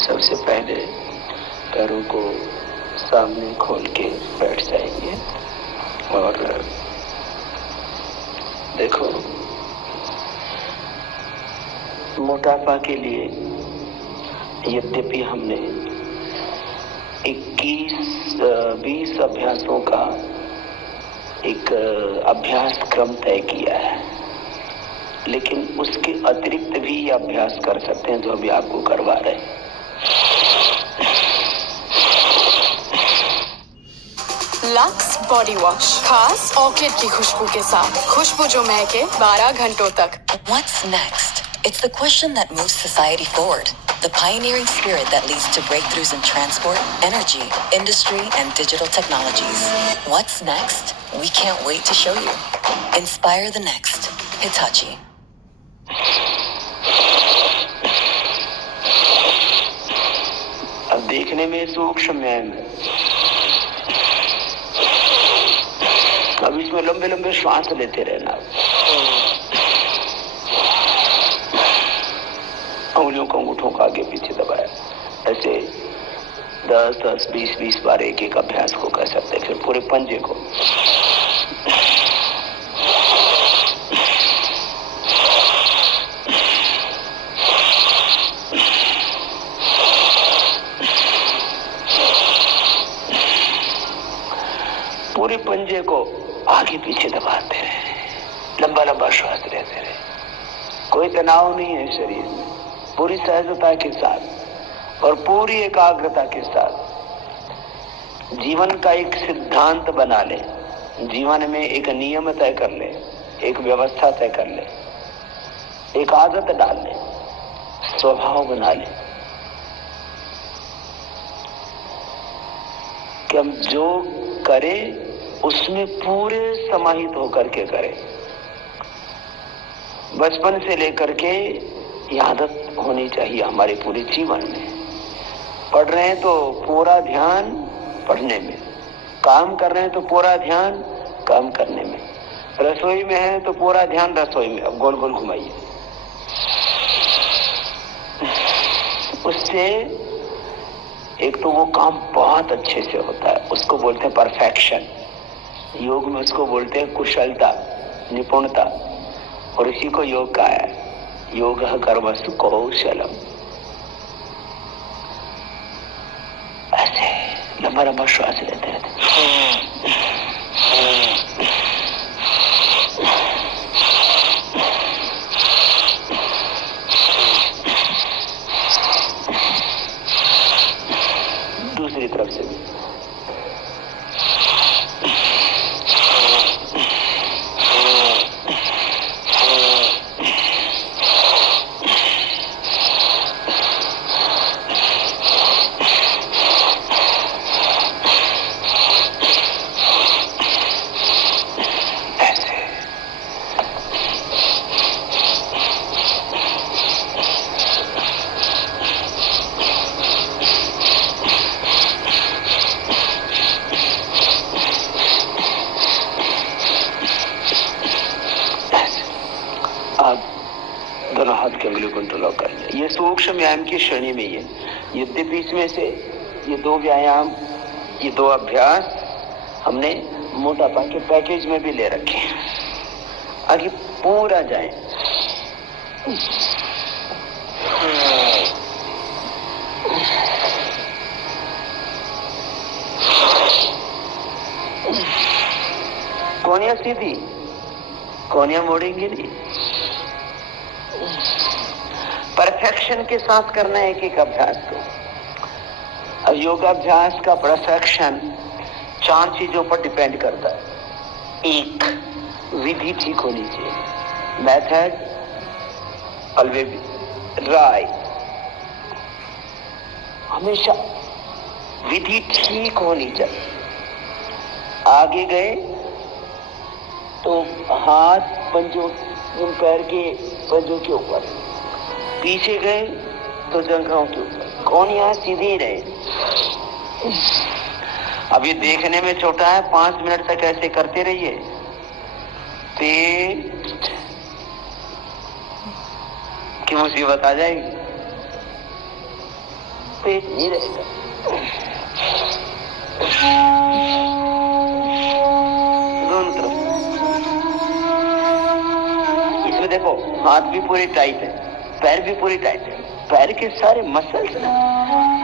सबसे पहले पैरों को सामने खोल के बैठ जाएंगे और देखो, मोटापा के लिए यद्यपि हमने 21-20 अभ्यासों का एक अभ्यास क्रम तय किया है, लेकिन उसके अतिरिक्त भी ये अभ्यास कर सकते हैं जो अभी आपको करवा रहे हैं। लक्स बॉडी वॉश, खास ऑर्किड की खुशबू के साथ, खुशबू जो महके 12 घंटों तक। What's next? It's the question that moves society forward. The pioneering spirit that leads to breakthroughs in transport, energy, industry, and digital technologies. What's next? We can't wait to show you. Inspire the next. Hitachi. अब देखने में सूक्ष्म है, अब इसमें लंबे लंबे श्वास लेते रहना, उंगलियों को अंगूठों का आगे पीछे दबाया, ऐसे 10-10, 20-20 बार एक एक अभ्यास को कर सकते हैं। फिर पूरे पंजे को पूरे पंजे को आगे पीछे दबाते रहे, लंबा लंबा श्वास लेते रहे। कोई तनाव नहीं है शरीर में, पूरी सहजता के साथ और पूरी एकाग्रता के साथ जीवन का एक सिद्धांत बना ले, जीवन में एक नियम तय कर ले, एक व्यवस्था तय कर ले, एक आदत डाल ले, स्वभाव बना ले कि हम जो करें उसमें पूरे समाहित होकर के करें। बचपन से लेकर के ये आदत होनी चाहिए हमारे पूरे जीवन में। पढ़ रहे हैं तो पूरा ध्यान पढ़ने में, काम कर रहे हैं तो पूरा ध्यान काम करने में, रसोई में है तो पूरा ध्यान रसोई में। अब गोल गोल घुमाइए, उससे एक तो वो काम बहुत अच्छे से होता है, उसको बोलते हैं परफेक्शन। योग में उसको बोलते हैं कुशलता, निपुणता, और इसी को योग का है, योग कर्मसु कौशलम। ऐसे लंबा लंबा श्वास लेते रहते। दूसरी तरफ से भी दोनों हाथ के अंगुली को इंटरलॉक कर लिया। ये सूक्ष्म व्यायाम की श्रेणी में ही है। यद्यपि इसमें से ये दो व्यायाम, ये दो अभ्यास हमने मोटापा के पैकेज में भी ले रखे हैं। आगे पूरा जाए, कोनिया सीधी, कोनिया मोड़ेंगे नहीं। परफेक्शन के साथ करना है एक एक अभ्यास को। अब योगाभ्यास का परफेक्शन 4 चीजों पर डिपेंड करता है। एक, विधि ठीक होनी चाहिए, मेथड ऑलवेज राइट। हमेशा विधि ठीक होनी चाहिए। आगे गए तो हाथ पंजों पैर के पंजों के ऊपर, पीछे गए तो जंघों के ऊपर, कोहनियां सीधी रहे। अब ये देखने में छोटा है, 5 मिनट तक ऐसे करते रहिए। पेट की मुसीबत आ जाएगी, पेट नहीं रहेगा। दोनों तरफ इसमें देखो, हाथ भी पूरी टाइट है, पैर भी पूरी टाइट है। पैर के सारे मसल्स ना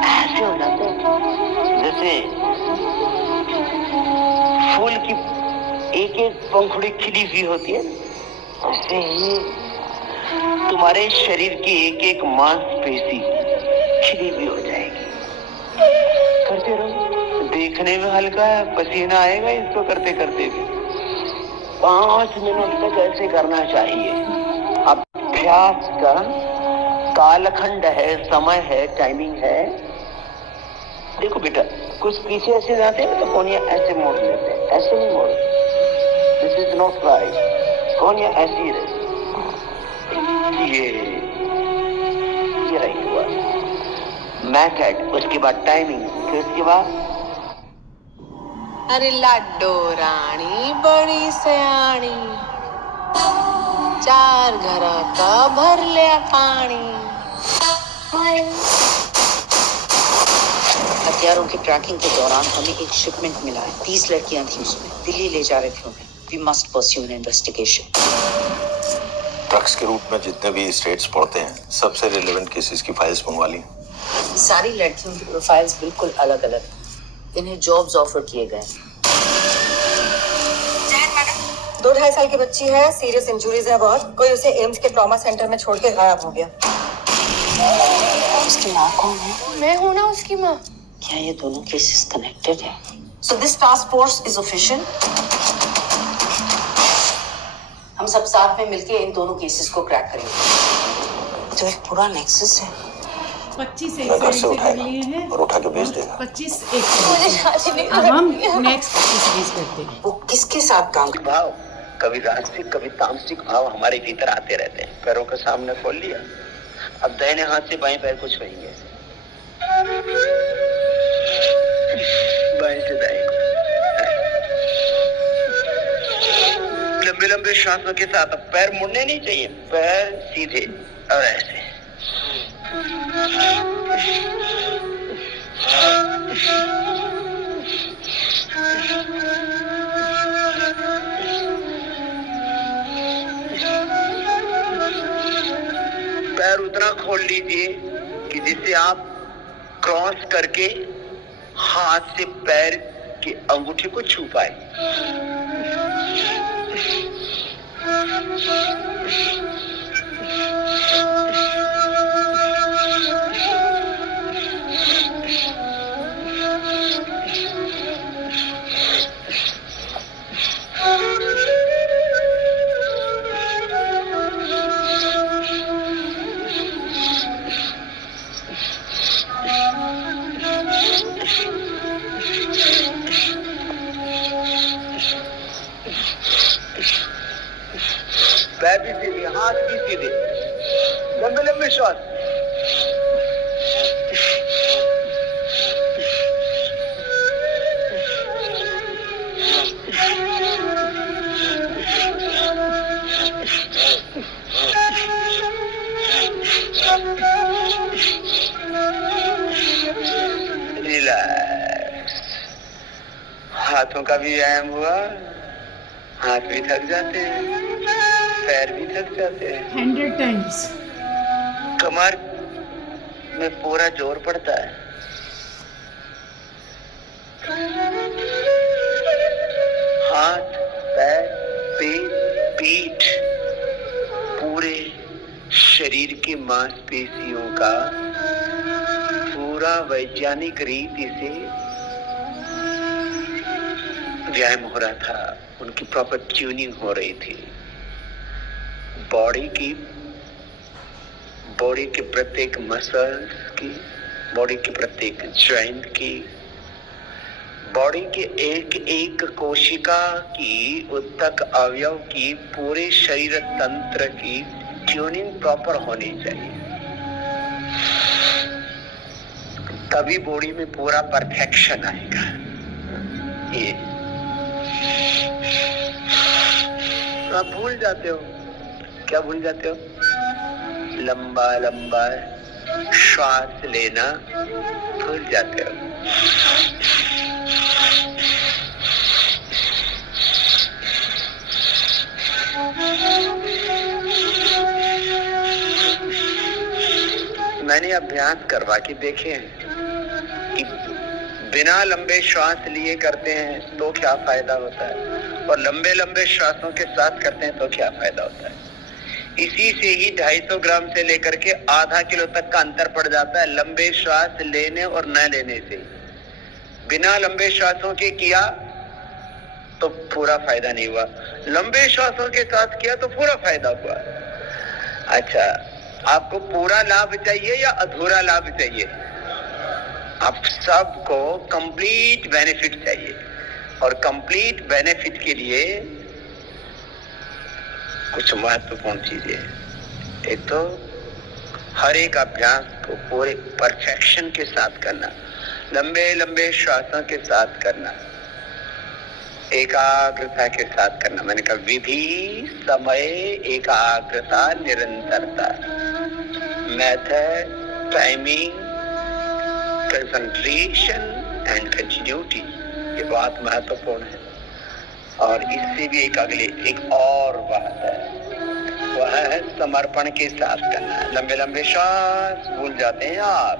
ऐसे हो जाते हैं जैसे फूल की एक एक पंखुड़ी खिली हुई होती है, ऐसे ही तुम्हारे शरीर की एक एक मांसपेशी खिली हुई हो जाएगी। करते रहो, देखने में हल्का है, पसीना आएगा इसको करते करते भी। 5 मिनट तक ऐसे करना चाहिए। अभ्यास का कालखंड है, समय है, टाइमिंग है। देखो बेटा, कुछ पीछे ऐसे जाते हैं तो कोहनियां ऐसे मोड़ लेते हैं, ऐसे नहीं मोड़। This is not right. कोहनियां ऐसी रहे, ये राइट हुआ। मेथड, उसके बाद टाइमिंग, फिर उसके बाद अरे लाडो रानी बड़ी सयानी, 4 घरा का भर लिया पानी। हथियारों की ट्रैकिंग के दौरान हमें एक शिपमेंट मिला है। 30 लड़कियां थी उसमें, दिल्ली ले जा रहे थे उन्हें। We must pursue an investigation. Drugs के रूट में जितने भी स्टेट्स पड़ते हैं, सबसे रिलेवेंट केसेस की फाइल्स मंगवा ली। सारी लड़कियों की प्रोफाइल्स बिल्कुल अलग अलग, इन्हें जॉब्स ऑफर किए गए। 2-2.5 साल की बच्ची है, सीरियस इंजरीज है बहुत। कोई उसे एम्स के ट्रॉमा सेंटर में छोड़ के गायब हो गया। उसकी माँ कौन है? मैं हूं ना उसकी माँ। क्या ये दोनों केसेस कनेक्टेड है? So this task force is official. हम सब साथ में मिलके इन दोनों केसेस को क्रैक करेंगे। तो एक पूरा नेक्सस है। 25 मैं घर से एक कर लिए उठाएगा हैं और उठा के भेज देगा। 25 एक। अब हम नेक्स्ट सीरीज करते हैं। वो किसके साथ काम? भाव, कभी राजसिक कभी तामसिक भाव हमारे भीतर आते रहते हैं। पैरों के सामने खोल लिया, अब दाहिने हाथ से बाएं पैर को छुएंगे, बाएं से दाएं को। लंबे लंबे श्वासों के साथ। अब पैर मुड़ने नहीं चाहिए, पैर सीधे और ऐसे। पैर उतना खोल लीजिए कि जिससे आप क्रॉस करके हाथ से पैर के अंगूठे को छू पाए। पैर भी सीधे, हाथ भी सीधे, लंबे लंबे श्वास। रिलैक्स। हाथों का भी व्यायाम हुआ, हाथ भी थक जाते हैं, पैर भी थक जाते हैं। 100 टाइम्स। कमर में पूरा जोर पड़ता है। हाथ, पैर, पेट, पीठ, पूरे शरीर की मांसपेशियों का पूरा वैज्ञानिक रीति से व्यायाम हो रहा था। उनकी प्रॉपर ट्यूनिंग हो रही थी। बॉडी के प्रत्येक मसल्स की बॉडी के प्रत्येक जॉइंट की, बॉडी के एक एक कोशिका की, उत्तक अवयव की, पूरे शरीर तंत्र की ट्यूनिंग प्रॉपर होनी चाहिए, तभी बॉडी में पूरा परफेक्शन आएगा। ये आप भूल जाते हो, क्या भूल जाते हो? लंबा लंबा श्वास लेना भूल जाते हो। मैंने अभ्यास करवा के देखे हैं कि बिना लंबे श्वास लिए करते हैं तो क्या फायदा होता है, और लंबे लंबे श्वासों के साथ करते हैं तो क्या फायदा होता है। इसी से ही 250 ग्राम से लेकर के आधा किलो तक का अंतर पड़ जाता है लंबे श्वास लेने और न लेने से। बिना लंबे श्वासों के किया तो पूरा फायदा नहीं हुआ, लंबे श्वासों के साथ किया तो पूरा फायदा हुआ। अच्छा, आपको पूरा लाभ चाहिए या अधूरा लाभ चाहिए? आप सबको कंप्लीट बेनिफिट चाहिए, और कंप्लीट बेनिफिट के लिए कुछ महत्वपूर्ण चीजें। एक तो हर एक अभ्यास को पूरे परफेक्शन के साथ करना, लंबे लंबे श्वासों के साथ करना, एकाग्रता के साथ करना। मैंने कहा विधि, समय, एकाग्रता, निरंतरता, method, timing, concentration and continuity, ये बात महत्वपूर्ण है। और इससे भी एक और बात है, वह है समर्पण के साथ करना। लंबे लंबे श्वास भूल जाते हैं आप।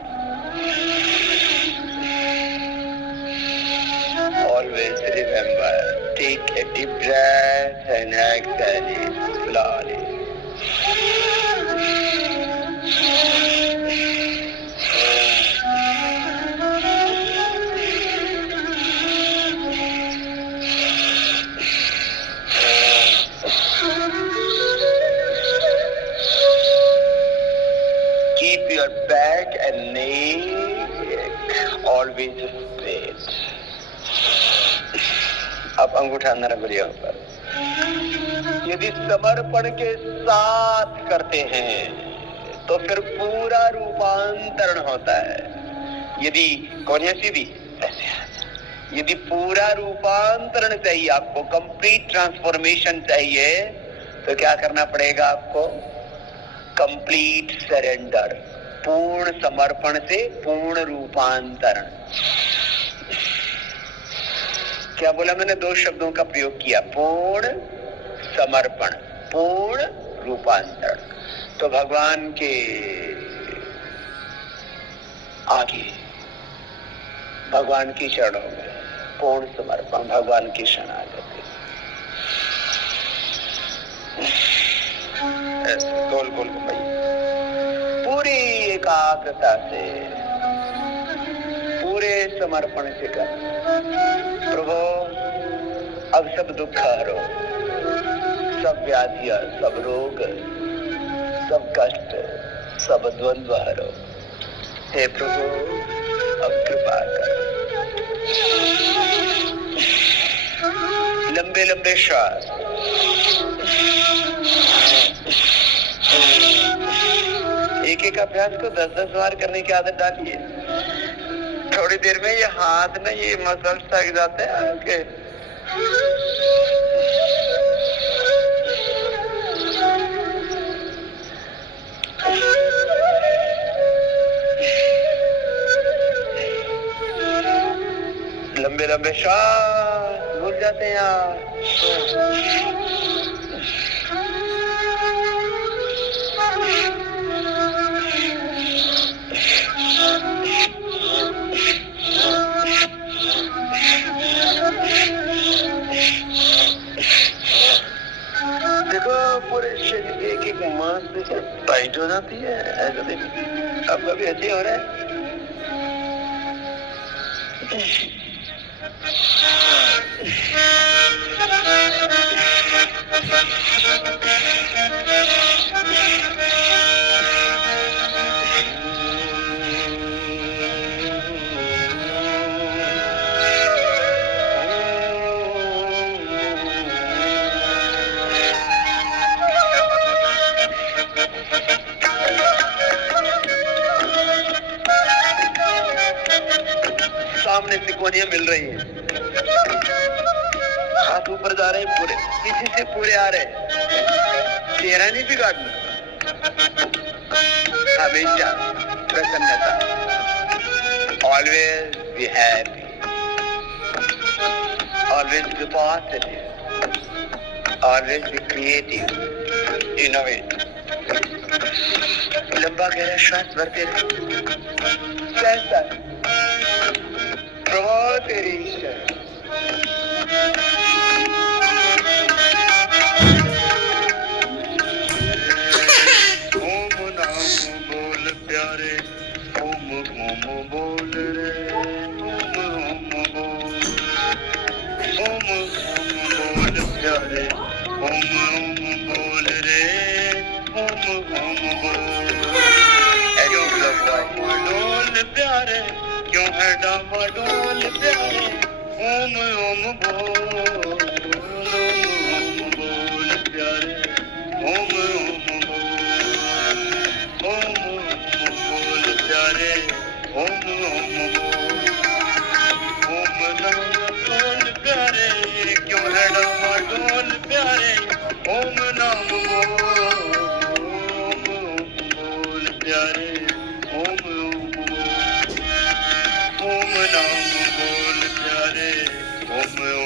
Always remember, take a deep breath and exhale it slowly. Keep your back and neck always straight. आप अंगूठा नरम करिए ऊपर। यदि समर्पण के साथ करते हैं तो फिर पूरा रूपांतरण होता है। यदि कोनियासी भी ऐसे, यदि पूरा रूपांतरण चाहिए, आपको कंप्लीट ट्रांसफॉर्मेशन चाहिए, तो क्या करना पड़ेगा आपको? कंप्लीट सरेंडर, पूर्ण समर्पण से पूर्ण रूपांतरण। क्या बोला मैंने? 2 शब्दों का प्रयोग किया, पूर्ण समर्पण, पूर्ण रूपांतरण। तो भगवान के आगे, भगवान की चरणों में पूर्ण समर्पण, भगवान की शरणागति। ऐसे गोल गोल घुमाइए, पूरी एकाग्रता से, पूरे समर्पण से कर। प्रभु, अब सब दुख हरो, सब व्याधियां, सब रोग, सब कष्ट, सब द्वंद्व हरो। हे प्रभु, अब कृपा करो। लंबे लंबे श्वास, एक एक अभ्यास को 10-10 बार करने की आदत डालिए। थोड़ी देर में ये हाथ ना, ये मसल थक जाते हैं आपके। लंबे लंबे श्वास भूल जाते हैं आप। देखो पूरे शरीर एक एक मांसपेशियां टाइट हो जाती है। ऐसा देखो अब कभी अच्छे हो रहा है। सामने तिकोनियां मिल रही हैं, हाथ ऊपर जा रहे हैं, पूरे पीछे से पूरे आ रहे हैं, चेहरा नहीं बिगाड़ना, हमेशा प्रसन्नता, always be happy, always be positive, always be creative, innovate. लंबा गहरा श्वास भरते रहे, सहसा प्रभु तेरी इच्छा। ओम नाम बोल प्यारे, ओम ओम बोल रे, ओम बोल, ओम बोल प्यारे, ओम बोल रे, ओम बोल। डोल प्यारे, क्यों है डामाडोल प्यारे, ओम ओम बोल, ओम बोल प्यारे, ओम बोल प्यारे, ओम बोल, ओम नाम बोल प्यारे, क्यों है डामाडोल प्यारे, ओम नाम बोल प्यारे, ओम नाम बोल प्यारे, ओम बोल।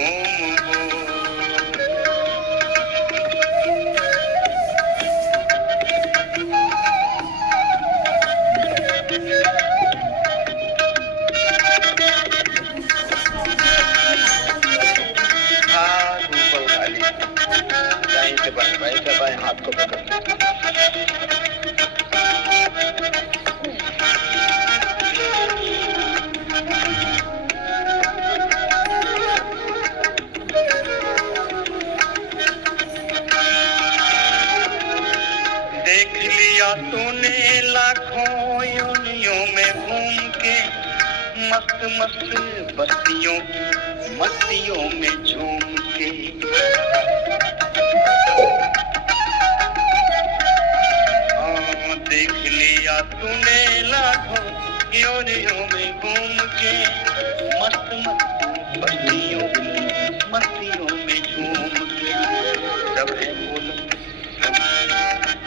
हाथ ऊपर उठा लीजिए, दाएं से बाएं हाथ को पकड़ लीजिए। देख लिया तूने लाखों योनियों में घूम के, मस्त मस्त बस्तियों मस्तियों में झूम के। हाँ, देख लिया तूने लाखों योनियों में घूम के, मस्त मस्त बस्तियों मस्तियों में झूम के।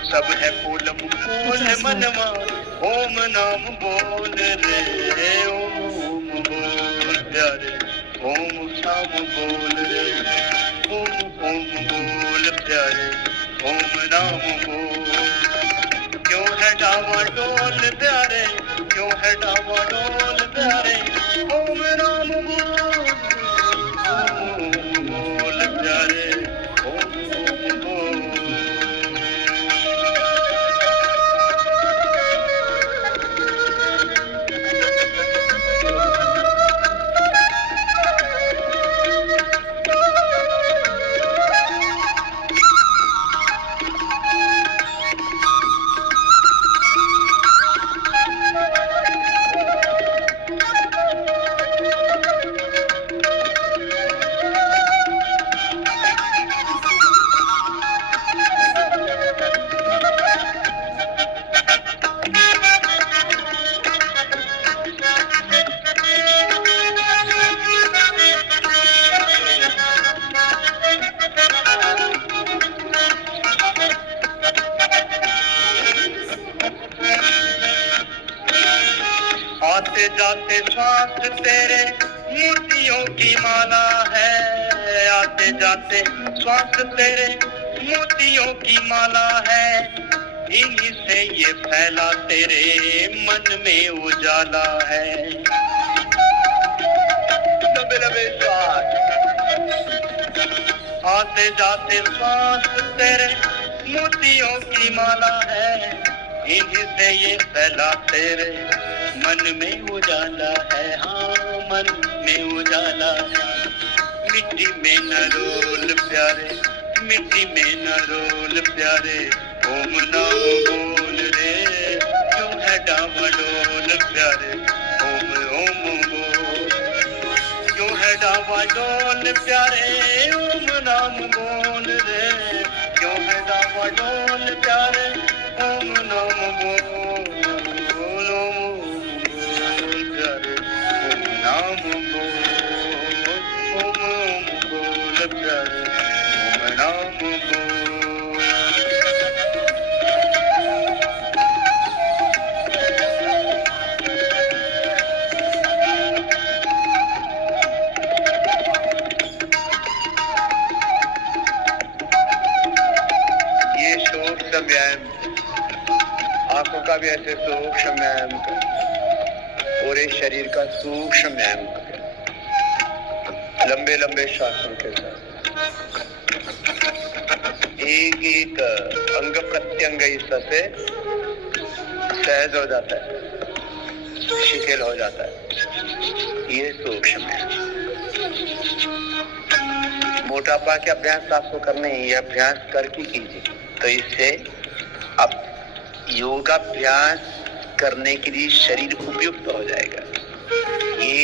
सब है पूलम फूल मनवा, ओम नाम बोल रे, ओम बोल प्यारे, ओम शाम बोल रे, ओम बोल प्यारे, ओम नाम बोल। क्यों है डामाडोल प्यारे, क्यों है डामाडोल प्यारे, ओम नाम बोल, ओम बोल प्यारे, ओम बोल। आते जाते श्वास तेरे मोतियों की माला है, आते जाते श्वास तेरे मोतियों की माला है, इन्हीं से ये फैला तेरे मन में उजाला है। लंबे लंबे श्वास, आते जाते श्वास तेरे मोतियों की माला है, इन्हीं से ये फैला तेरे मन में उजाला है। हाँ, मन में उजाला है। मिट्टी में न रोल प्यारे, मिट्टी में न रोल प्यारे, ओम नाम बोल रे, क्यों है डामाडोल प्यारे, ओम ओम बोल। क्यों है डामाडोल प्यारे, ओम नाम बोल रे, क्यों है डामाडोल प्यारे, ओम नाम बोल, ओम बोल प्यारे, ओम नाम जैसे सूक्ष्म व्यायाम कर, पूरे शरीर का सूक्ष्म व्यायाम कर, लंबे लंबे श्वासों के साथ एक एक अंग प्रत्यंग इससे सहज हो जाता है, शिथिल हो जाता है। ये सूक्ष्म है। मोटापा के अभ्यास आपको करने हैं, ये अभ्यास करके कीजिए, तो इससे अब योगाभ्यास करने के लिए शरीर उपयुक्त हो जाएगा। ये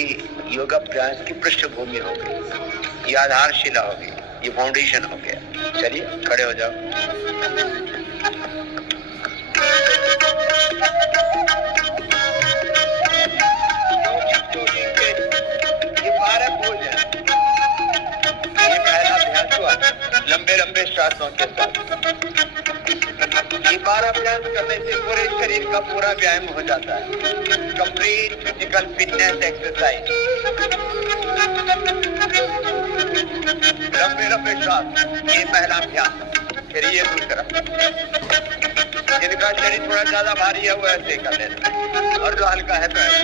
योगाभ्यास की पृष्ठभूमि होगी, ये आधारशिला होगी, ये फाउंडेशन हो गया। चलिए खड़े हो जाओ। ये 12 पोज है। ये पहला अभ्यास हुआ लंबे लंबे श्वासों के साथ। ये 12 अभ्यास करने से पूरे शरीर का पूरा व्यायाम हो जाता है। Complete physical fitness exercise. लंबे लंबे श्वास, ये पहला अभ्यास। फिर ये दूसरा। जिनका शरीर थोड़ा ज्यादा भारी है वो ऐसे कर लेना, और जो हल्का है तो ऐसे।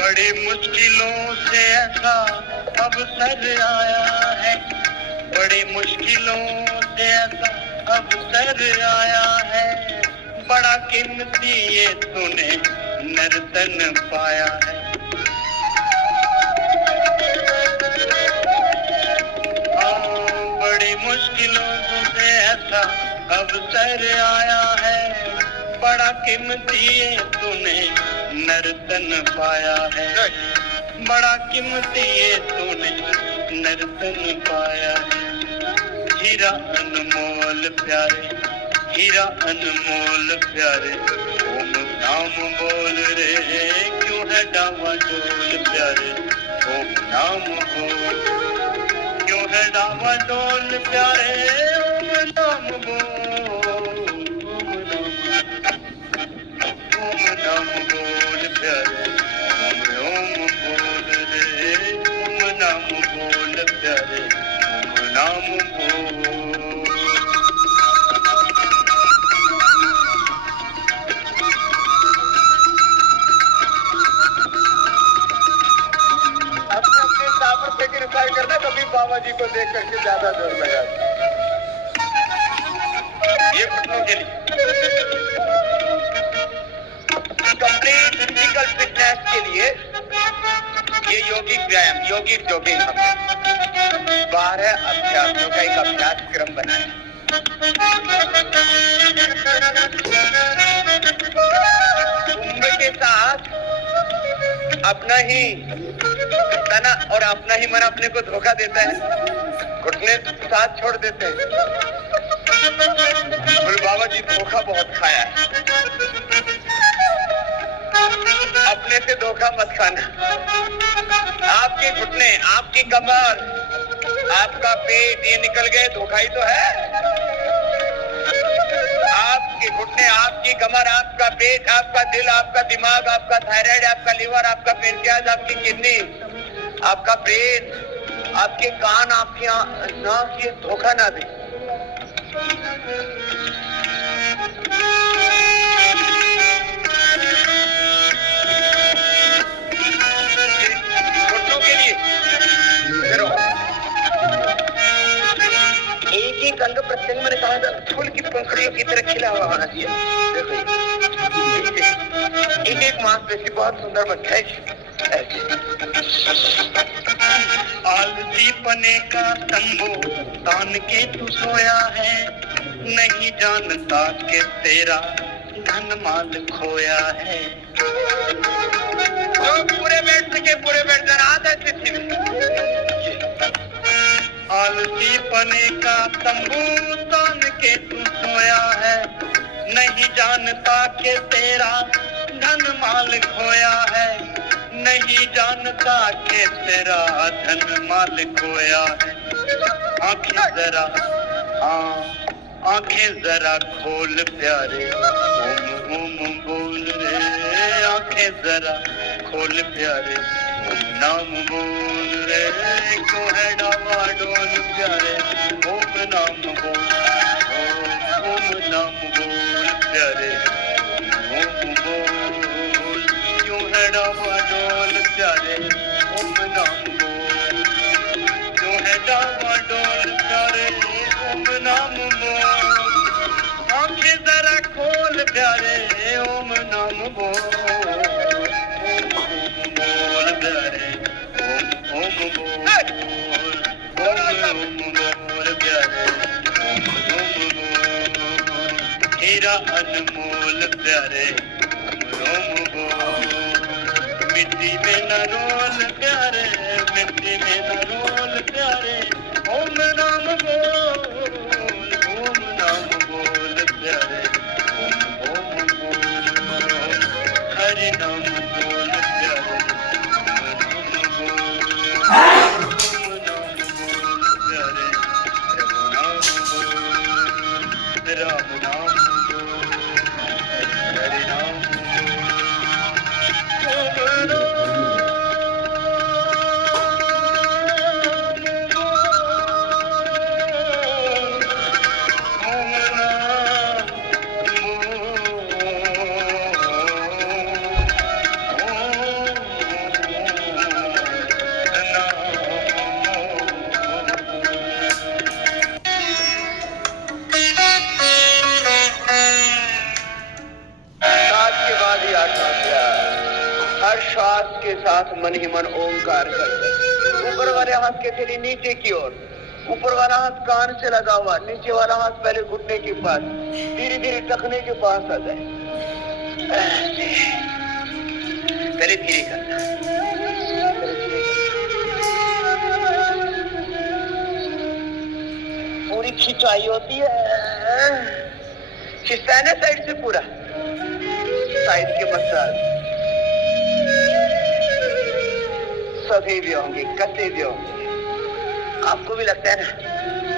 बड़ी मुश्किलों से ऐसा अवसर आया है, बड़ी मुश्किलों से ऐसा अवसर आया है, बड़ा कीमती ये तूने नर्तन पाया है। बड़ी मुश्किलों से ऐसा अवसर आया है, बड़ा कीमती ये तूने नर्तन पाया है, बड़ा कीमती ये तूने नर्तन पाया है। हीरा अनमोल प्यारे, हीरा अनमोल प्यारे, ओम नाम बोल रे, क्यों है डावाडोल प्यारे, ओम नाम बोल, क्यों है डावाडोल प्यारे, ओम नाम बोल, ओम नाम बोल प्यारे, ओम बोल रे, ओम नाम बोल प्यारे, ओम नाम बोल। अपने सामर्थ्य के अनुसार करना, कभी बाबा जी को देख करके ज्यादा जोर लगा। ये घुटनों के लिए कंप्लीट फिजिकल फिटनेस के लिए ये यौगिक व्यायाम, यौगिक जॉगिंग हमने 12 अभ्यासों का एक अभ्यास क्रम बनाया। उम्र के साथ अपना ही तना और अपना ही मन अपने को धोखा देता है, घुटने साथ छोड़ देते हैं। बोले बाबा जी धोखा बहुत खाया है। अपने से धोखा मत खाना। आपके घुटने, आपकी कमर, आपका पेट ये निकल गए, धोखा ही तो है। आपके घुटने, आपकी कमर, आपका पेट, आपका दिल, आपका दिमाग, आपका थायराइड, आपका लीवर, आपका पेनक्रियाज, आपकी किडनी, आपका ब्रेन, आपके कान, आपकी नाक, ये धोखा ना दे। घुटनों के लिए एक एक अंग प्रत्यंग, मैंने कहा था फूल की पंखुड़ियों की तरह खिला हुआ होना चाहिए। एक एक मांसपेशी बहुत सुंदर बनता है। आलसी पने का तंबू तान के तू सोया है, नहीं जानता कि तेरा धन माल खोया है। जो पूरे बैठ सके पूरे बैठ जाना, आधा स्थिति में। आलसी पने का तंबू तान के तू सोया है, नहीं जानता कि तेरा धन माल खोया है, नहीं जानता कि तेरा धन माल खोया है। आंखें जरा, हाँ आंखें जरा खोल प्यारे, ओम ओम बोल रे, आंखें जरा खोल प्यारे, ओम नाम बोल रे, क्यों है डावाडोल प्यारे, ओम नाम बोल, ओम नाम बोल प्यारे ओम बोल, क्यों है डावाडोल प्यारे ओम नाम बोल, क्यों है डावाडोल प्यारे ओम नाम बोल, आंखें जरा खोल प्यारे ओम नाम बोल, ओम बोल प्यारे ओम ओम बोल, ओम बोल प्यारे ओम बोल, हीरा अनमोल प्यारे ओम बोल, मिट्टी में न रोल प्यारे, मिट्टी में न रोल प्यारे ओम नाम बोल, ओम नाम बोल प्यारे ओम बोल, हरि नाम बोल प्यारे ओम बोल, ओम नाम बोल प्यारे राम नाम बोल, हरि नाम बोल, सांस के बाद ही आत्मा प्यार, हर श्वास के साथ मन ही मन ओंकार कर, ऊपर वाले हाथ के थैली नीचे की ओर, ऊपर वाला हाथ कान से लगा हुआ, नीचे वाला हाथ पहले घुटने के पास, धीरे धीरे टखने के पास आ जाए, पहले धीरे करना, पूरी खिंचाई होती है, खिंचता है ना साइड से पूरा, साइड के मसाज सभी भी होंगे, कसे भी होंगे, आपको भी लगता है ना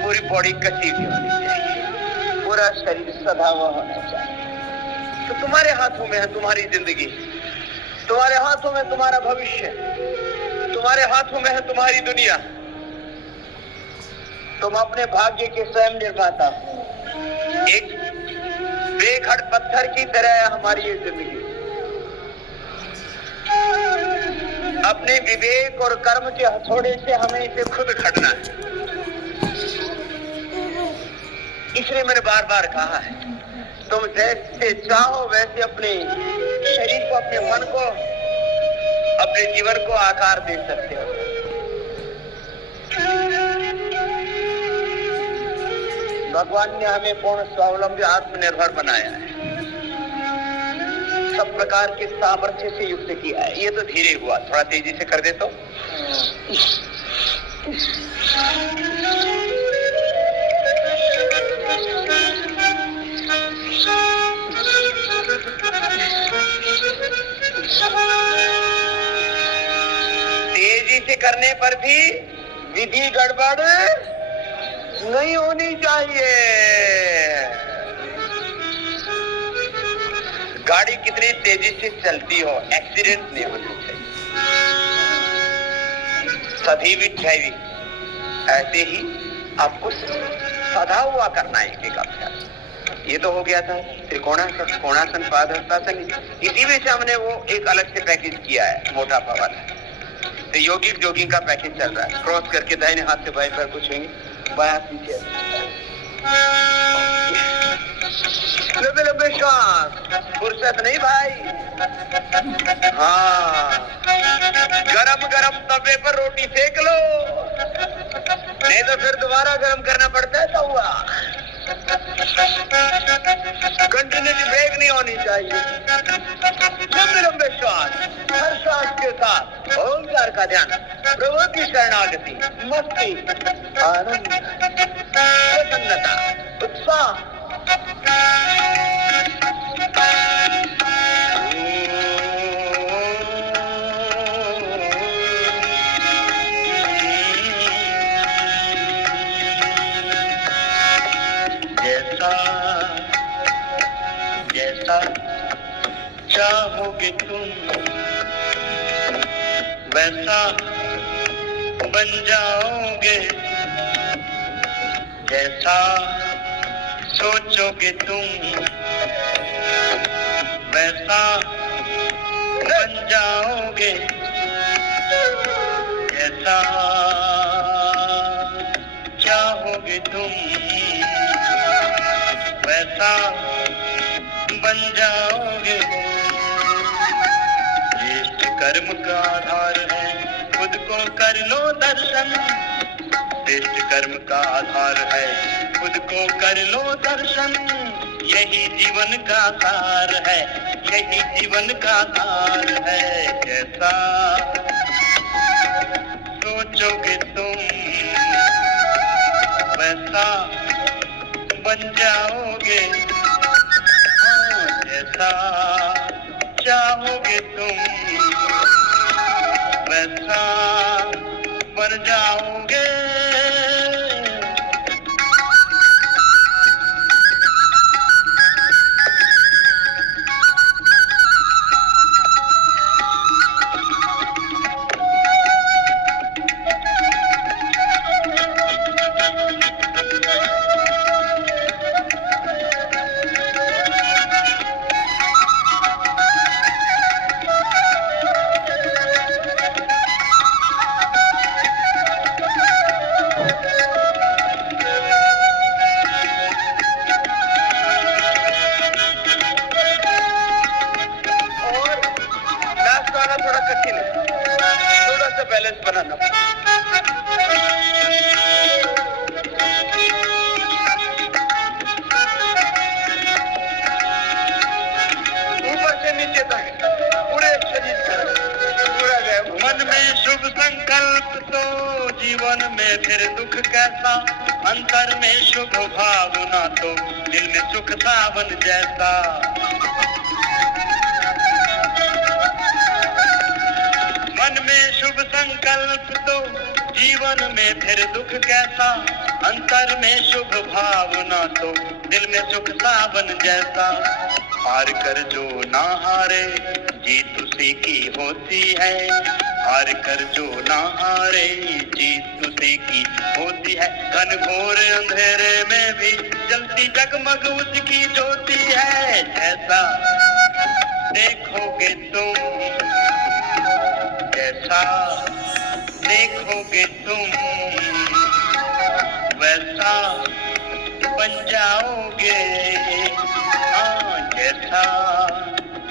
पूरी बॉडी कसी भी होनी चाहिए, पूरा शरीर सदा हुआ होना चाहिए। तो तुम्हारे हाथों में है तुम्हारी जिंदगी, तुम्हारे हाथों में तुम्हारा भविष्य, तुम्हारे हाथों में है तुम्हारी दुनिया, तुम अपने भाग्य के स्वयं निर्माता हो। एक बेखड़ पत्थर की तरह है हमारी ये जिंदगी, अपने विवेक और कर्म के हथौड़े से हमें इसे खुद खड़ना है। इसलिए मैंने बार बार कहा है, तुम जैसे चाहो वैसे अपने शरीर को, अपने मन को, अपने जीवन को आकार दे सकते हो। भगवान ने हमें पूर्ण स्वावलंबी आत्मनिर्भर बनाया है, सब प्रकार के सामर्थ्य से युक्त किया है। ये तो धीरे हुआ, थोड़ा तेजी से कर दे तो। तेजी से करने पर भी विधि गड़बड़ नहीं होनी चाहिए। गाड़ी कितनी तेजी से चलती हो, एक्सीडेंट नहीं होना चाहिए। सभी भी ड्राइविंग ऐसे ही आपको सदा हुआ करना है, एक अभ्यास। ये तो हो गया था त्रिकोणासन, कोणासन, पादहस्तासन। इसी में से हमने वो एक अलग से पैकेज किया है, मोटापा वाला। तो योगिक जोगिंग का पैकेज चल रहा है। क्रॉस करके दाहिने हाथ से बाएं पैर को छुएंगे, बायां पीछे, लंबे लंबे श्वास, फुर्सत नहीं भाई। हाँ, गरम गरम तवे पर रोटी सेक लो, नहीं तो फिर दोबारा गरम करना पड़ता है तवा। कंटिन्यूटी ब्रेक नहीं होनी चाहिए। लंबे लंबे श्वास, हर श्वास के साथ ओंकार का ध्यान, प्रभु की शरणागति, मस्ती, आनंद, प्रसन्नता, उत्साह। जैसा चाहोगे तुम वैसा बन जाओगे, जैसा सोचोगे तुम वैसा बन जाओगे जैसा चाहोगे तुम वैसा बन जाओगे। श्रेष्ठ कर्म का आधार है खुद को कर लो दर्शन। श्रेष्ठ कर्म का आधार है खुद को कर लो दर्शन। यही जीवन का सार है, यही जीवन का सार है। कैसा सोचोगे तुम वैसा बन जाओगे। हाँ, जैसा चाहोगे तुम वैसा बन जाओगे। थोड़ा कठिन है, थोड़ा सा बैलेंस बनाना। ऊपर से नीचे तक पूरे शरीर पर पूरा गया। मन में शुभ संकल्प तो जीवन में फिर दुख कैसा। अंतर में शुभ भावना तो दिल में सुख सावन जैसा। मन में शुभ संकल्प तो जीवन में फिर दुख कैसा। अंतर में शुभ भावना तो दिल में सुख सावन जैसा। हार कर जो ना हारे जीत उसी की होती है। हार कर जो ना हारे जीत उसी की होती है। घनघोर अंधेरे में भी जलती जगमग उसकी ज्योति है। जैसा देखोगे तुम जैसा देखोगे तुम वैसा बन जाओगे। हाँ, जैसा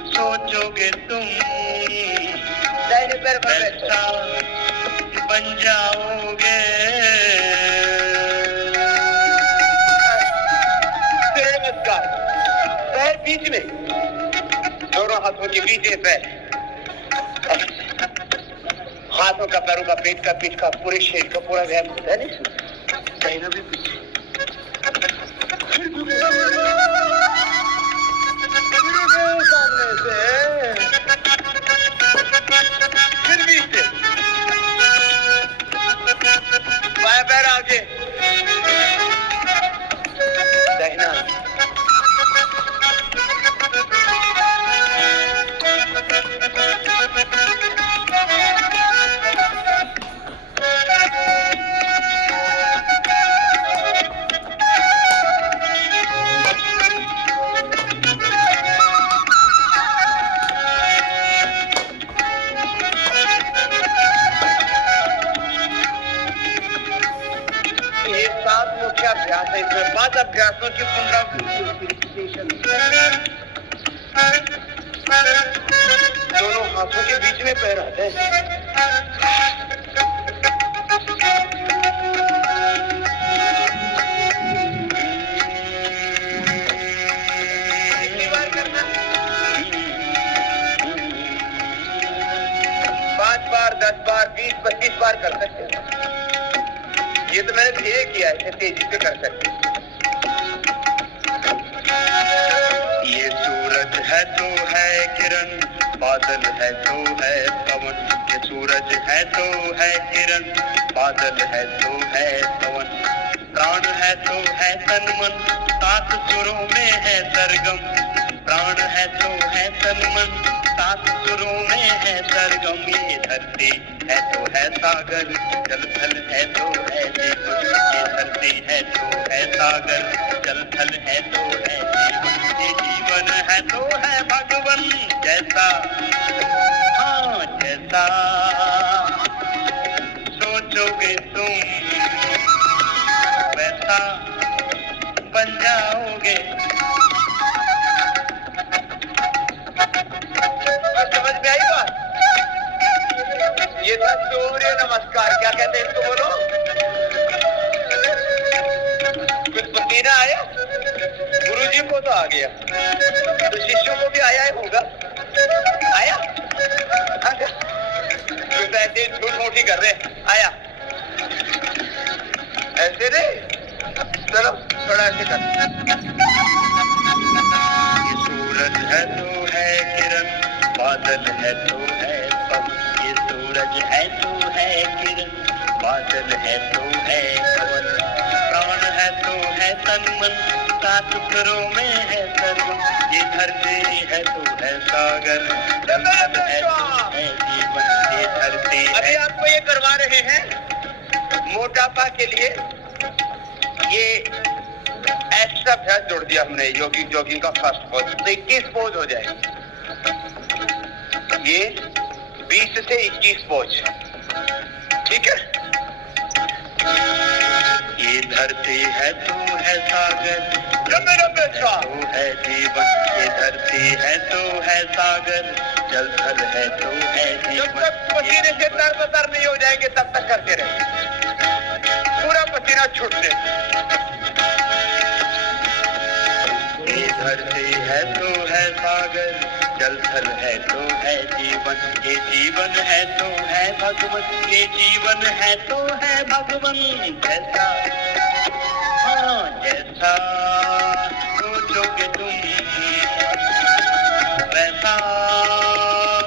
सोचोगे तुम वैसा बन जाओगे। नमस्कार। पैर बीच में, दोनों हाथों के बीच में पैर। हाथों का, पैरों का, पेट का, पीठ का, पूरे शरीर का पूरा व्यायाम होता है। नहीं कहीं ना भी पीछे सामने से फिर बीच से बाएं पैर आगे दाहिना। मुख्य अभ्यास है। इसमें 5 अभ्यासों की पुनरावृत्ति। दोनों हाथों के बीच में पैर आते हैं। पांच बार, 10 बार, 20, 25 बार कर सकते हैं। ये तो मैंने धीरे किया है, तेजी से कर सकते। ये सूरज है तो है किरण, बादल है तो है पवन। ये सूरज है तो है किरण, बादल है तो है पवन। प्राण है तो है तन मन, 7 सुरों में है सरगम। प्राण है तो है तन मन, 7 सुरों में है सरगम। ये धरती है तो है सागर, जल थल है तो है जीवन, ये धरती है तो है सागर, जल थल है तो है जीवन, ये जीवन है तो है भगवन जैसा, हाँ जैसा सोचोगे तुम वैसा बन जाओगे। समझ में आई बात? ये था सूर्य नमस्कार। क्या कहते हैं इसको, बोलो? कुछ पसीना आया? गुरुजी को तो आ गया, तो शिष्यों को भी आया होगा। आया? तो ऐसे झूठ मूठी कर रहे, आया ऐसे नहीं, चलो थोड़ा ऐसे कर। ये सूरज है तो है किरण, बादल है तो है पवन, ये सूरज है तो है किरण, बादल है तो है पवन, प्राण है तो है तन मन, सात सुरों में है सर्वम, ये धरती है तो है सागर, जल थल है तो है जीवन, ये धरती है। अभी आपको ये करवा रहे हैं मोटापा के लिए, ये एक्स्ट्रा अभ्यास जोड़ दिया हमने, जॉगिंग का फर्स्ट पोज, तो 21 पोज हो जाएगा। ये 20 से 21 पोज, ठीक है? ये धरती है तो है सागर, लंबे लंबे तो है जीवन, ये धरती है तो है सागर, जल थल है तो है जीवन। जब तक पसीने से तरबतर नहीं हो जाएंगे तब तक करते रहे, पूरा पसीना छूटने। ये धरती है तो है सागर, जल थल है तो है जीवन, ये जीवन है तो है भगवन, ये जीवन है तो है भगवन जैसा, हाँ जैसा सोचोगे तुम वैसा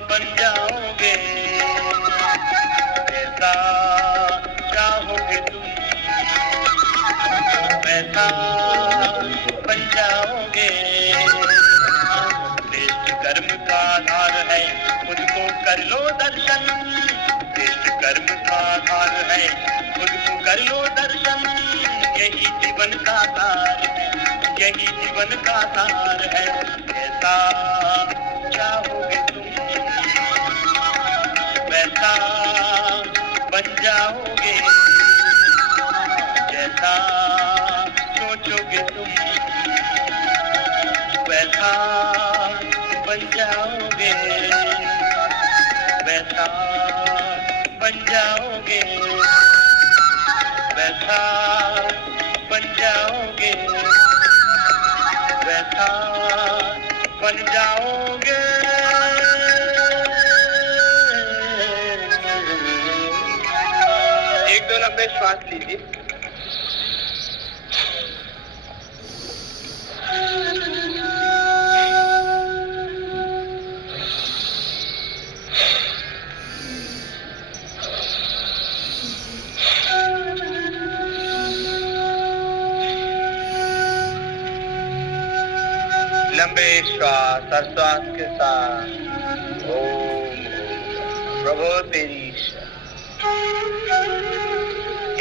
बन जाओगे, वैसा चाहोगे तुम वैसा बन जाओगे। श्रेष्ठ कर्म का आधार है, मुझको कर लो दर्शन, श्रेष्ठ कर्म का आधार है, मुझको कर लो दर्शन, यही जीवन का सार है, यही जीवन का सार है, जैसा चाहोगे तुम वैसा बन जाओगे, जैसा सोचोगे तुम वैसा बन जाओगे, वैसा बन जाओगे, वैसा बन जाओगे, वैसा बन जाओगे। एक दो लंबे श्वास लीजिए। लंबे श्वास और श्वास के साथ ओम प्रभो तेरी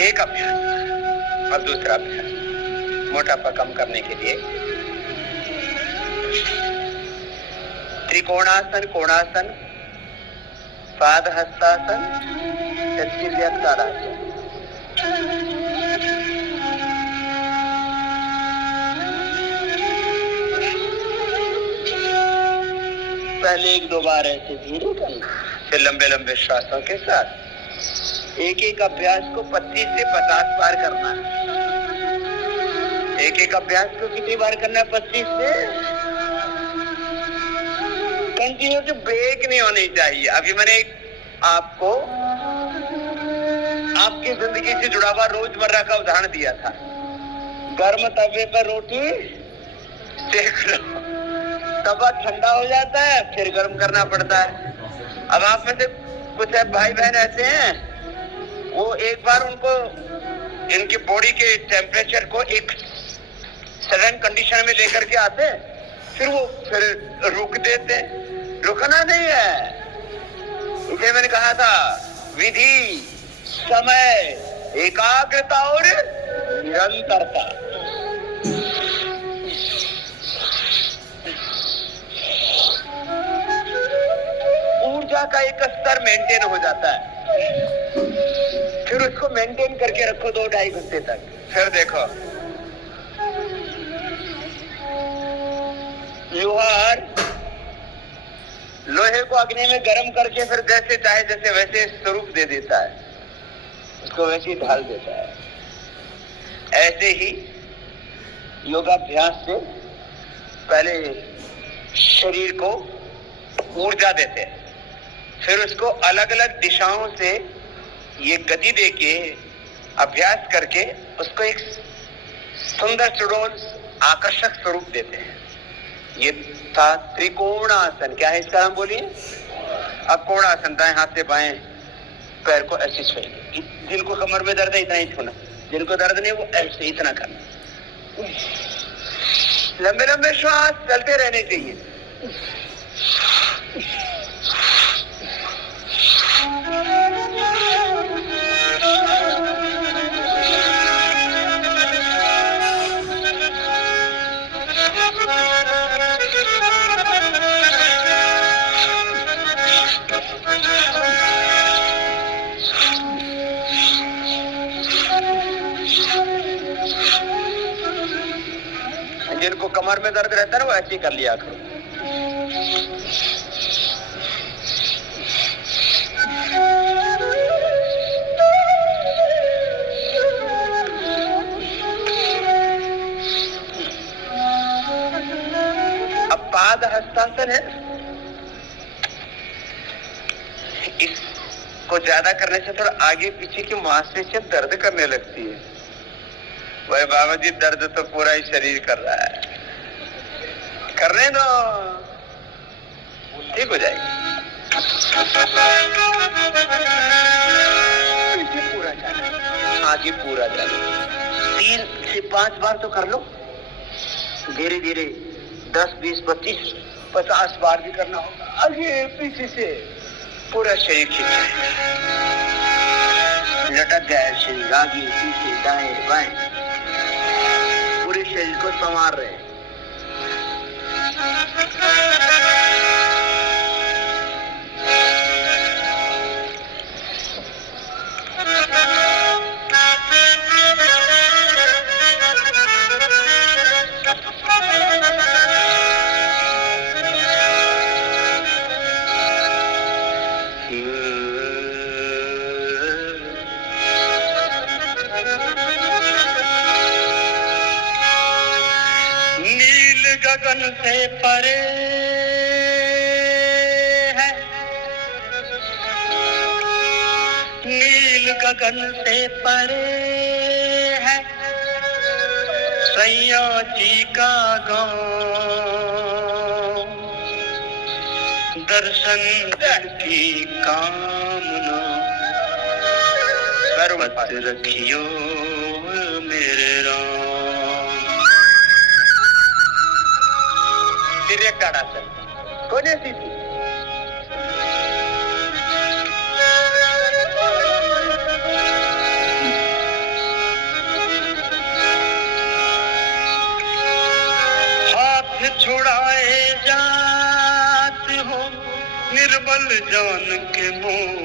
एक अभ्यास और दूसरा अभ्यास मोटापा कम करने के लिए त्रिकोणासन, कोणासन, पाद हस्तासन, ताड़ासन। पहले एक दो बार ऐसे धीरे करना, फिर लंबे लंबे श्वासों के साथ एक एक अभ्यास को 25 से 50 बार करना है। एक एक अभ्यास को कितनी बार करना है? 25 से कंटिन्यू, ब्रेक नहीं होनी चाहिए। अभी मैंने आपको आपकी जिंदगी से जुड़ा हुआ रोजमर्रा का उदाहरण दिया था। गर्म तवे पर रोटी सेक लो, तवा ठंडा हो जाता है, फिर गर्म करना पड़ता है। अब आप में से कुछ भाई बहन ऐसे हैं, वो एक बार उनको इनकी बॉडी के टेम्परेचर को एक सडन कंडीशन में लेकर के आते, फिर रुक देते। रुकना नहीं है, इसलिए मैंने कहा था विधि समय, एकाग्रता और निरंतरता। ऊर्जा का एक स्तर मेंटेन हो जाता है, फिर उसको मेंटेन करके रखो 2-2.5 घंटे तक। फिर देखो लोहार लोहे को अग्नि में गर्म करके फिर जैसे चाहे जैसे वैसे स्वरूप दे देता है, उसको वैसे ही ढाल देता है। ऐसे ही योगाभ्यास से पहले शरीर को ऊर्जा देते हैं, फिर उसको अलग अलग दिशाओं से ये गति देके अभ्यास करके उसको एक सुंदर सुडोल आकर्षक स्वरूप देते हैं। ये था त्रिकोणासन। क्या है इसका नाम बोलिए? अब कोणासन, दाएं हाथ से बाएं पैर को ऐसे छुएंगे। जिनको कमर में दर्द है इतना ही छूना, जिनको दर्द नहीं वो ऐसे इतना करना। लंबे लंबे श्वास चलते रहने चाहिए। जिनको कमर में दर्द रहता है ना वो ऐसे ही कर लिया करो। अब पाद हस्तासन है, इसको ज्यादा करने से थोड़ा आगे पीछे की मांसपेशियां दर्द करने लगती है। वह बाबा जी दर्द तो पूरा ही शरीर कर रहा है, करने दो, ठीक हो जाएगी। पीछे पूरा जाना, आगे पूरा जाना। 3 से 5 बार तो कर लो, धीरे धीरे 10, 20, 25, 50 बार भी करना होगा। आगे पीछे से पूरा शरीर खींचे, लटक गया शरीर, आगे पीछे दाएं बाएं पूरे शरीर को संवार रहे हैं। गगन से परे है, नील गगन से परे है सैया जी का गाँव। दर्शन की कामना सर्वत रखियो मेरे राम। ताड़ासन कोने सीधी हाथ छुड़ाए जात हो निर्बल जान के मोह,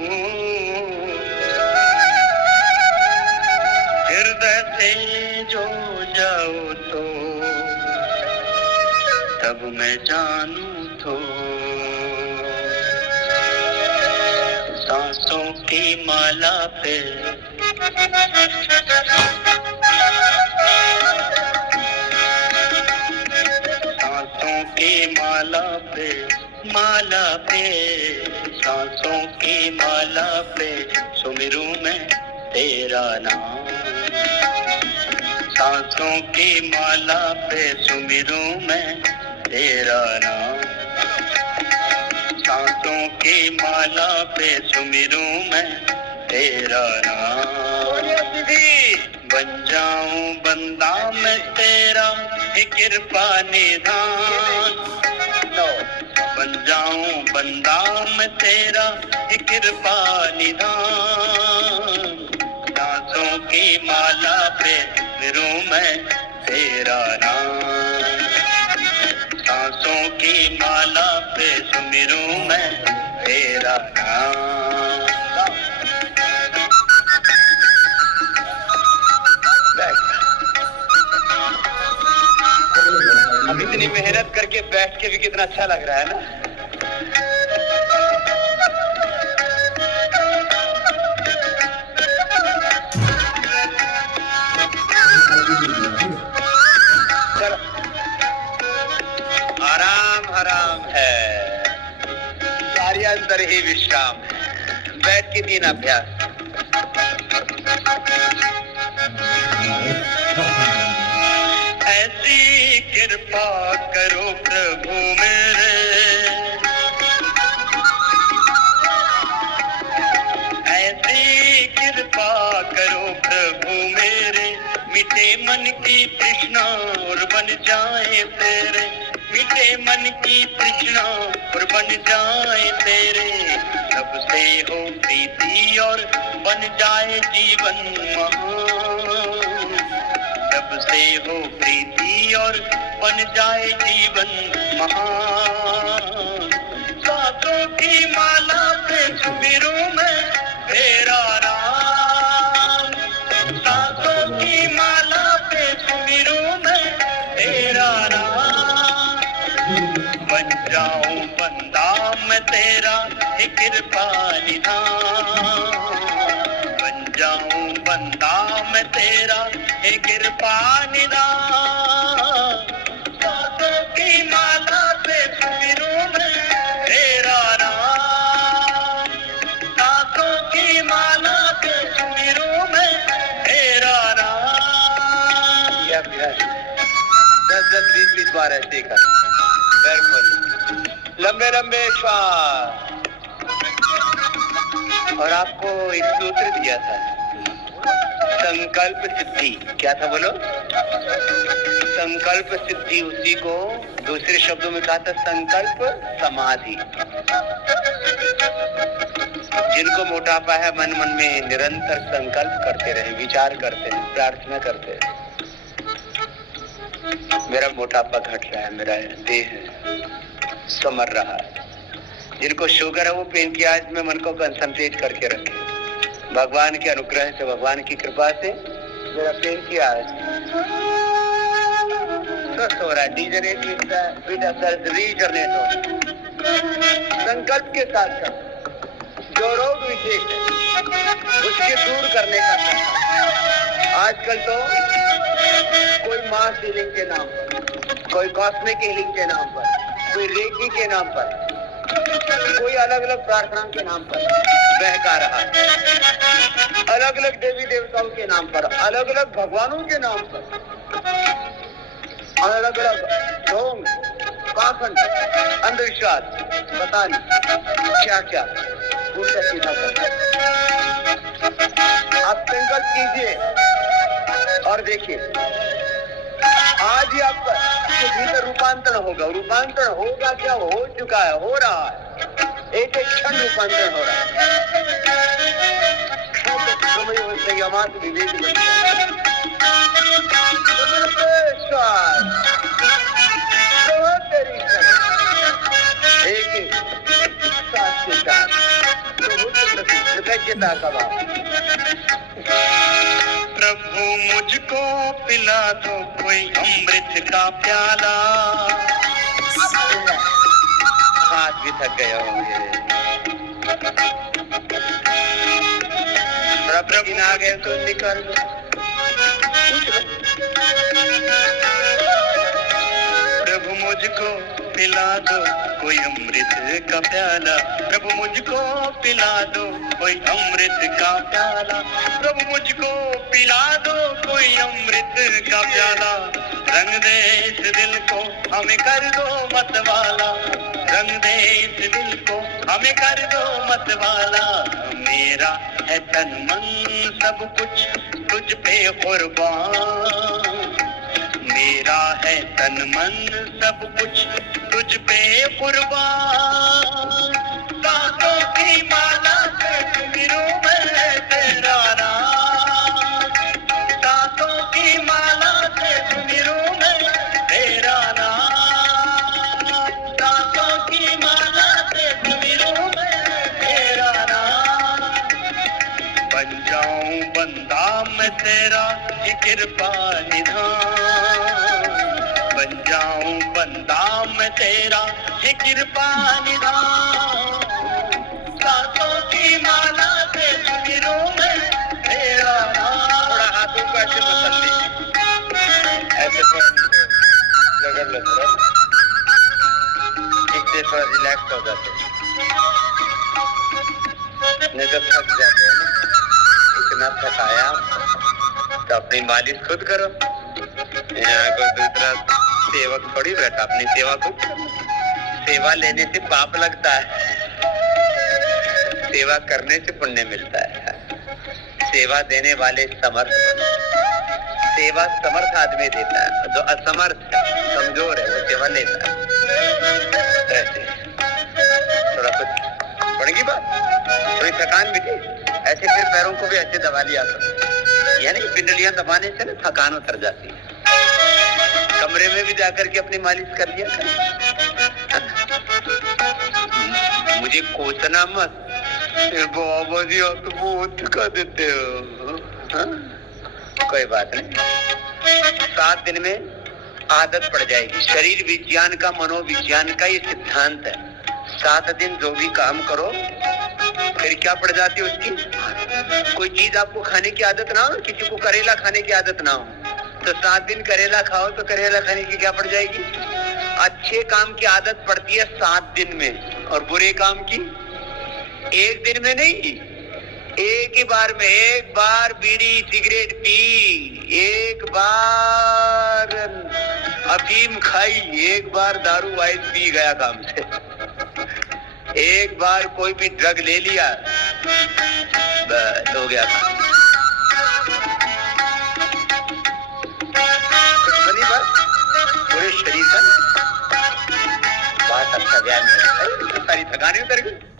हृदय से जो जाओ तो तब मैं जानूं तो। सांसों की माला पे सांसों की माला पे सांसों की माला पे सुमिरूं मैं तेरा नाम। सांसों की माला पे सुमिरूं मैं तेरा नाम। सांसों की माला पे सुमिरूं मैं तेरा नाम। बन जाऊं बंदा मैं तेरा हे कृपा निधान। बन जाऊं बंदा मैं तेरा हे कृपा निधान। की माला पे सुमिरूं मैं तेरा नाम। अब इतनी मेहनत करके बैठ के भी कितना अच्छा लग रहा है ना। चलो, आराम आराम है, सारी अंदर ही विश्राम है। बैठ के 3 अभ्यास। ऐसी कृपा करो प्रभु मेरे, ऐसी कृपा करो प्रभु मेरे, मिटे मन की तृष्णा और बन जाए तेरे, मिटे मन की तृष्णा और बन जाए तेरे, सबसे हो प्रीति और बन जाए जीवन महान, सबसे हो प्रीति और बन जाए जीवन महान। सांसों की माला पे सुमिरूं मैं तेरा नाम, सांसों की माला पे सुमिरूं मैं तेरा नाम। बन जाऊं बंदा मैं तेरा हे कृपा निधान, बन जाऊं बंदा मैं तेरा हे कृपा निधान। सांसों की माला पे सुमिरूं मैं तेरा नाम, सांसों की माला पे सुमिरूं मैं तेरा नाम। ये अभ्यास 10-10, 20-20 बार ऐसे कर। पैर खोल, लंबे लंबे श्वास। और आपको एक सूत्र दिया था, संकल्प सिद्धि। क्या था बोलो? संकल्प सिद्धि। उसी को दूसरे शब्दों में कहा था संकल्प समाधि। जिनको मोटापा है मन मन में निरंतर संकल्प करते रहे, विचार करते हैं, प्रार्थना करते हैं, मेरा मोटापा घट रहा है, मेरा देह समर रहा है। जिनको शुगर है वो पेन की आज में मन को कंसंट्रेट करके रखे। भगवान के अनुग्रह से, भगवान की कृपा से मेरा पेन की आज स्वस्थ हो रहा है। संकल्प के साथ साथ जो रोग विशेष है उसके दूर करने का संकल्प। आजकल तो कोई मास हीलिंग के नाम पर, कोई कॉस्मिक हीलिंग के नाम पर, कोई रेकी के नाम पर, कोई अलग अलग प्रार्थना के नाम पर बहका रहा है, अलग अलग देवी देवताओं के नाम पर, अलग अलग भगवानों के नाम पर, अलग अलग ढोंग, पाखंड, अंधविश्वास, पता नहीं क्या क्या उल्टा सीधा करता है। आप संकल्प कीजिए और देखिए, आज ही आपका भीतर रूपांतरण होगा। रूपांतरण होगा क्या? हो चुका है, हो रहा है, एक एक क्षण रूपांतरण हो रहा है। विवेक एक सांस के साथ कृतज्ञता का भाव। प्रभु मुझको पिला दो कोई अमृत का प्याला। हाथ भी थक गए होंगे, प्रभु आ गए तो निकल दो। प्रभु मुझको पिला दो कोई अमृत का प्याला, प्रभु मुझको पिला दो कोई अमृत का प्याला, प्रभु मुझको पिला दो कोई अमृत का प्याला। रंग दे इस दिल को हमें कर दो मतवाला, रंग दे इस दिल को हमें कर दो मतवाला। मेरा है तन मन सब कुछ तुझ पे कुर्बान, मेरा है तन मन सब कुछ तुझ पे कुर्बान। सांसों की माला से सुमिरूं मैं तेरा नाम, सांसों की माला से सुमिरूं मैं तेरा नाम। तेरा ये कृपा निधान, बन जाऊं बंदा मैं तेरा ये कृपा निधान, सातों की माला से सिरों में तेरा नाम। थोड़ा हाथों को ऐसे मसल लीजिए, ऐसे रगड़ लो थोड़ा, इससे थोड़ा रिलैक्स हो जाते हैं, नहीं तो थक जाते हैं ना। इतना थकाया तो अपनी मालिश खुद करो, यहाँ कोई दूसरा सेवक थोड़ी बैठा, अपनी सेवा खुद करो। सेवा लेने से पाप लगता है, सेवा करने से पुण्य मिलता है। सेवा देने वाले समर्थ बनो, सेवा समर्थ आदमी देता है, जो असमर्थ कमजोर है वो सेवा लेता है। ऐसे थोड़ा कुछ पड़ेगी बात, थोड़ी थकान मिली, ऐसे फिर पैरों को भी ऐसे दबा लिया करो, यानी पिंडलियां दबाने से ना थकान उतर जाती है। कमरे में भी जाकर के अपनी मालिश कर लिया कर। मुझे कोसना मत, बाबा जी आप तो बहुत थका देते हो। कोई बात नहीं, 7 दिन में आदत पड़ जाएगी। शरीर विज्ञान का, मनोविज्ञान का ये सिद्धांत है। 7 दिन जो भी काम करो फिर क्या पड़ जाती है उसकी। कोई चीज आपको खाने की आदत ना हो, किसी को करेला खाने की आदत ना हो, तो 7 दिन करेला खाओ तो करेला खाने की क्या पड़ जाएगी। अच्छे काम की आदत पड़ती है 7 दिन में, और बुरे काम की 1 दिन में नहीं, एक ही बार में। एक बार बीड़ी सिगरेट पी, एक बार अफीम खाई, एक बार दारू वाइन पी गया काम से, एक बार कोई भी ड्रग ले लिया, बस हो गया काम। कुछ बनी बात, पूरे शरीर का बहुत अच्छा ज्ञान है, सारी थकानी उतर गई।